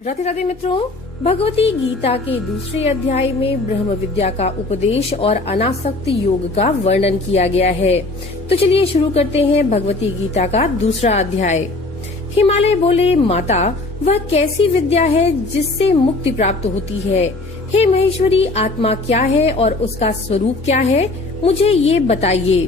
राधे राधे मित्रों, भगवती गीता के दूसरे अध्याय में ब्रह्म विद्या का उपदेश और अनासक्त योग का वर्णन किया गया है। तो चलिए शुरू करते हैं भगवती गीता का दूसरा अध्याय। हिमालय बोले, माता वह कैसी विद्या है जिससे मुक्ति प्राप्त होती है? हे महेश्वरी, आत्मा क्या है और उसका स्वरूप क्या है, मुझे ये बताइए।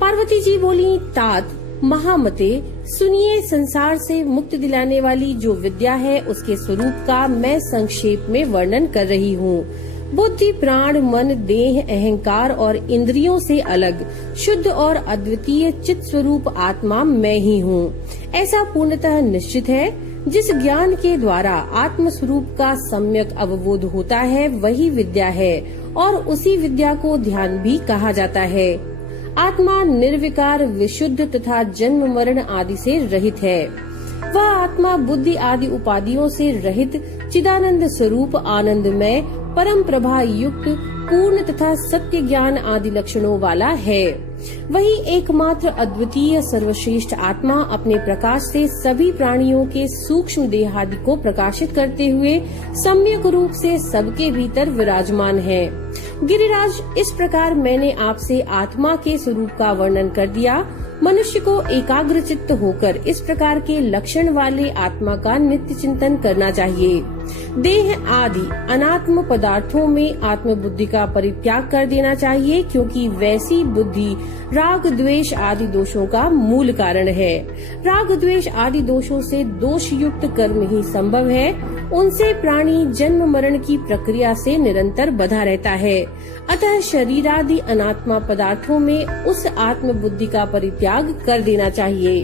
पार्वती जी बोली, तात महामते, सुनिए, संसार से मुक्ति दिलाने वाली जो विद्या है उसके स्वरूप का मैं संक्षेप में वर्णन कर रही हूँ। बुद्धि, प्राण, मन, देह, अहंकार और इंद्रियों से अलग शुद्ध और अद्वितीय चित स्वरूप आत्मा मैं ही हूँ। ऐसा पूर्णतः निश्चित है। जिस ज्ञान के द्वारा आत्म स्वरूप का सम्यक अवबोध होता है वही विद्या है और उसी विद्या को ध्यान भी कहा जाता है। आत्मा निर्विकार, विशुद्ध तथा जन्म मरण आदि से रहित है। वह आत्मा बुद्धि आदि उपाधियों से रहित चिदानंद स्वरूप, आनंदमय, परम प्रभा युक्त, पूर्ण तथा सत्य ज्ञान आदि लक्षणों वाला है। वही एकमात्र अद्वितीय सर्वश्रेष्ठ आत्मा अपने प्रकाश से सभी प्राणियों के सूक्ष्म देहादि को प्रकाशित करते हुए सम्यक रूप से सबके भीतर विराजमान है। गिरिराज, इस प्रकार मैंने आपसे आत्मा के स्वरूप का वर्णन कर दिया। मनुष्य को एकाग्रचित्त होकर इस प्रकार के लक्षण वाले आत्मा का नित्य चिंतन करना चाहिए। देह आदि अनात्म पदार्थों में आत्म बुद्धि का परित्याग कर देना चाहिए, क्योंकि वैसी बुद्धि राग द्वेष आदि दोषों का मूल कारण है। राग द्वेष आदि दोषों से दोष युक्त कर्म ही संभव है। उनसे प्राणी जन्म मरण की प्रक्रिया से निरंतर बधा रहता है। अतः शरीरादि अनात्मा पदार्थों में उस आत्म बुद्धि का परित्याग कर देना चाहिए।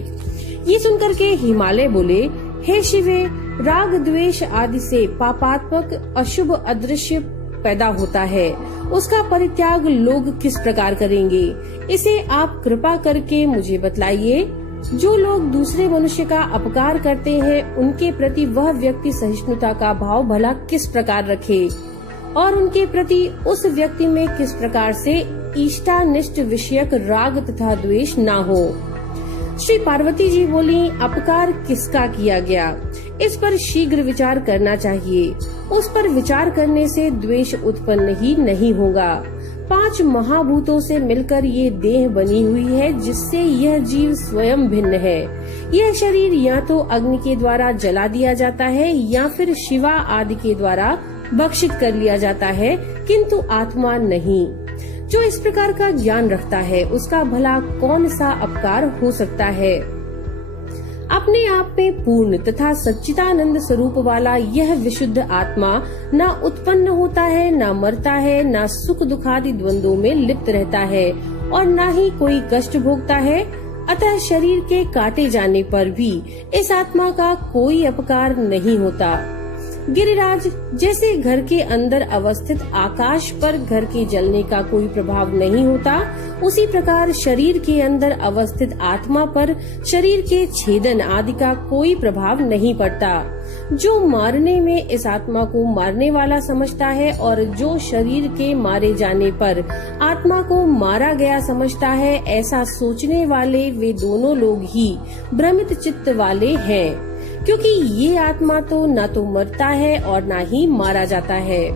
ये सुनकर के हिमालय बोले, हे शिवे, राग द्वेष आदि से पापात्मक अशुभ अदृश्य पैदा होता है, उसका परित्याग लोग किस प्रकार करेंगे? इसे आप कृपा करके मुझे बतलाइए। जो लोग दूसरे मनुष्य का अपकार करते हैं उनके प्रति वह व्यक्ति सहिष्णुता का भाव भला किस प्रकार रखे और उनके प्रति उस व्यक्ति में किस प्रकार से इष्टानिष्ट विषयक राग तथा द्वेष न हो। श्री पार्वती जी बोली, अपकार किसका किया गया, इस पर शीघ्र विचार करना चाहिए। उस पर विचार करने से द्वेष उत्पन्न ही नहीं होगा। 5 महाभूतों से मिलकर ये देह बनी हुई है, जिससे यह जीव स्वयं भिन्न है। यह शरीर या तो अग्नि के द्वारा जला दिया जाता है या फिर शिवा आदि के द्वारा भक्षित कर लिया जाता है, किंतु आत्मा नहीं। जो इस प्रकार का ज्ञान रखता है उसका भला कौन सा अपकार हो सकता है? अपने आप में पूर्ण तथा सच्चिदानंद स्वरूप वाला यह विशुद्ध आत्मा न उत्पन्न होता है, न मरता है, न सुख दुखादि द्वंद्वों में लिप्त रहता है और न ही कोई कष्ट भोगता है। अतः शरीर के काटे जाने पर भी इस आत्मा का कोई अपकार नहीं होता। गिरिराज, जैसे घर के अंदर अवस्थित आकाश पर घर के जलने का कोई प्रभाव नहीं होता, उसी प्रकार शरीर के अंदर अवस्थित आत्मा पर शरीर के छेदन आदि का कोई प्रभाव नहीं पड़ता। जो मारने में इस आत्मा को मारने वाला समझता है और जो शरीर के मारे जाने पर आत्मा को मारा गया समझता है, ऐसा सोचने वाले वे दोनों लोग ही भ्रमित चित्त वाले हैं, क्योंकि ये आत्मा तो न तो मरता है और न ही मारा जाता है।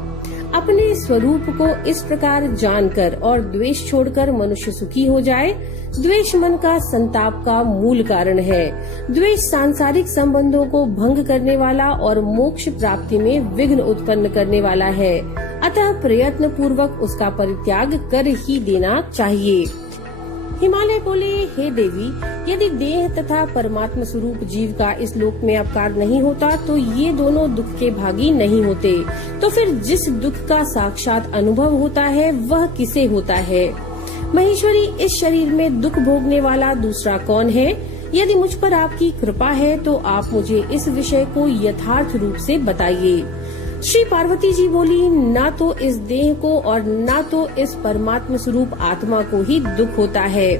अपने स्वरूप को इस प्रकार जानकर और द्वेष छोड़कर मनुष्य सुखी हो जाए। द्वेष मन का संताप का मूल कारण है। द्वेष सांसारिक संबंधों को भंग करने वाला और मोक्ष प्राप्ति में विघ्न उत्पन्न करने वाला है। अतः प्रयत्न पूर्वक उसका परित्याग कर ही देना चाहिए। हिमालय बोले, हे देवी, यदि देह तथा परमात्मा स्वरूप जीव का इस लोक में अपकार नहीं होता तो ये दोनों दुख के भागी नहीं होते। तो फिर जिस दुख का साक्षात अनुभव होता है वह किसे होता है? महेश्वरी, इस शरीर में दुख भोगने वाला दूसरा कौन है? यदि मुझ पर आपकी कृपा है तो आप मुझे इस विषय को यथार्थ रूप से बताइए। श्री पार्वती जी बोली, ना तो इस देह को और ना तो इस परमात्मा स्वरूप आत्मा को ही दुख होता है,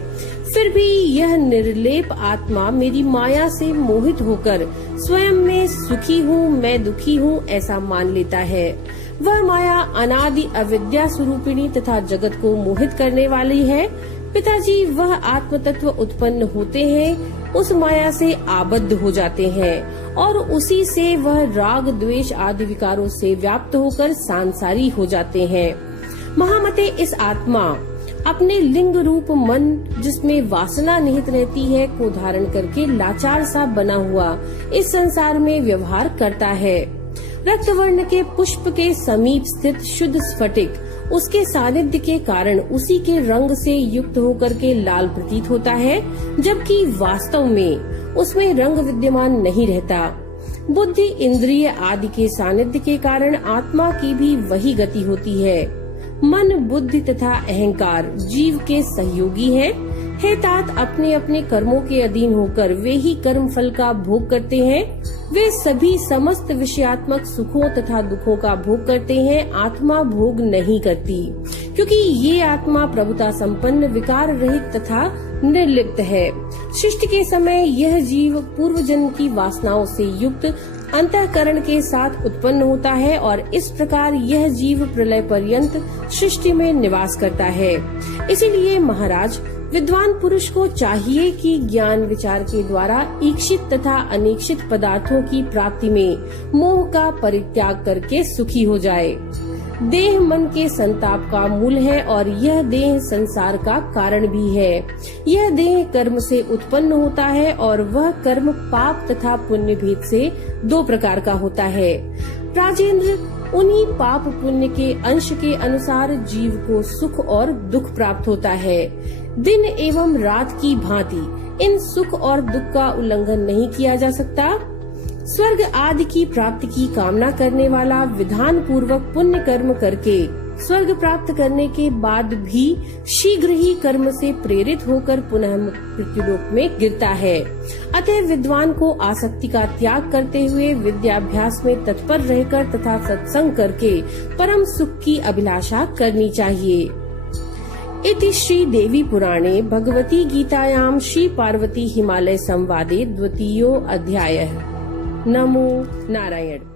फिर भी यह निर्लेप आत्मा मेरी माया से मोहित होकर स्वयं में सुखी हूँ, मैं दुखी हूँ ऐसा मान लेता है। वह माया अनादि अविद्या स्वरूपिणी तथा जगत को मोहित करने वाली है। पिताजी, वह आत्म तत्व उत्पन्न होते हैं, उस माया से आबद्ध हो जाते हैं और उसी से वह राग द्वेष आदि विकारों से व्याप्त होकर सांसारी हो जाते हैं। महामते इस आत्मा अपने लिंग रूप मन जिसमें वासना निहित रहती है को धारण करके लाचार सा बना हुआ इस संसार में व्यवहार करता है। रक्तवर्ण के पुष्प के समीप स्थित शुद्ध स्फटिक उसके सानिध्य के कारण उसी के रंग से युक्त होकर के लाल प्रतीत होता है, जबकि वास्तव में उसमें रंग विद्यमान नहीं रहता। बुद्धि इंद्रिय आदि के सानिध्य के कारण आत्मा की भी वही गति होती है। मन बुद्धि तथा अहंकार जीव के सहयोगी हैं। हे तात, अपने अपने कर्मों के अधीन होकर वे ही कर्म फल का भोग करते हैं। वे सभी समस्त विषयात्मक सुखों तथा दुखों का भोग करते हैं, आत्मा भोग नहीं करती, क्योंकि ये आत्मा प्रभुता संपन्न विकार रहित तथा निर्लिप्त है। सृष्टि के समय यह जीव पूर्व जन्म की वासनाओं से युक्त अंतःकरण के साथ उत्पन्न होता है और इस प्रकार यह जीव प्रलय पर्यंत सृष्टि में निवास करता है। इसीलिए महाराज, विद्वान पुरुष को चाहिए कि ज्ञान विचार के द्वारा इच्छित तथा अनिच्छित पदार्थों की प्राप्ति में मोह का परित्याग करके सुखी हो जाए। देह मन के संताप का मूल है और यह देह संसार का कारण भी है। यह देह कर्म से उत्पन्न होता है और वह कर्म पाप तथा पुण्य भेद से दो प्रकार का होता है। राजेंद्र, उन्हीं पाप पुण्य के अंश के अनुसार जीव को सुख और दुख प्राप्त होता है। दिन एवं रात की भांति इन सुख और दुख का उल्लंघन नहीं किया जा सकता। स्वर्ग आदि की प्राप्ति की कामना करने वाला विधान पूर्वक पुण्य कर्म करके स्वर्ग प्राप्त करने के बाद भी शीघ्र ही कर्म से प्रेरित होकर पुनः मृत्युलोक में गिरता है। अतः विद्वान को आसक्ति का त्याग करते हुए विद्याभ्यास में तत्पर रहकर तथा सत्संग करके परम सुख की अभिलाषा करनी चाहिए। इति श्री देवी पुराणे भगवती गीतायां श्री पार्वती हिमालय संवादे 2 अध्यायः। नमो नारायण।